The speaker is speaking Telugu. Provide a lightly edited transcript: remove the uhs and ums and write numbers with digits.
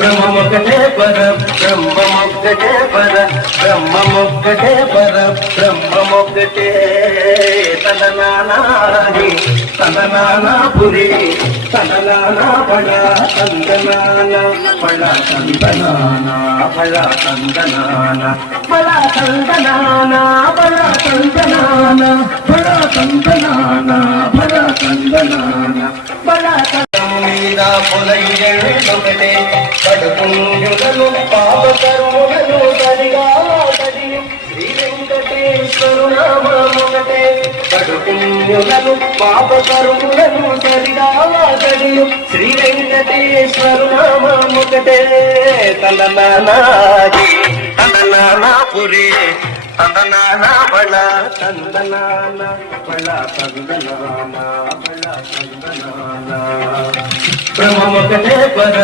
బ్రహ్మమొక్కటే పర బ్రహ్మమొక్కటే పర బ్రహ్మమొక్కటే పర బ్రహ్మమొక్కటే తననానాహి తననానాపురి తననానా పళ తందనాన పళ తందనాన పళ తందనాన పళ తందనాన పళ తందనాన పళ తందనాన పళ తందనాన పళ మీద పొలయుడొకటే కడుపుంజులను పాపకర్ములను సరిగా సరియు శ్రీ వెంకటేశ్వరు నామమునటే కడుపుంజులను పాపకర్ములను సరిగా సరియు శ్రీ వెంకటేశ్వరు నామమునటే తందనానాహి తందనానాపురి తందనాన బళ తందనాన బళ తందనాన బళ తందనాన బ్రహ్మమొక్కటే పర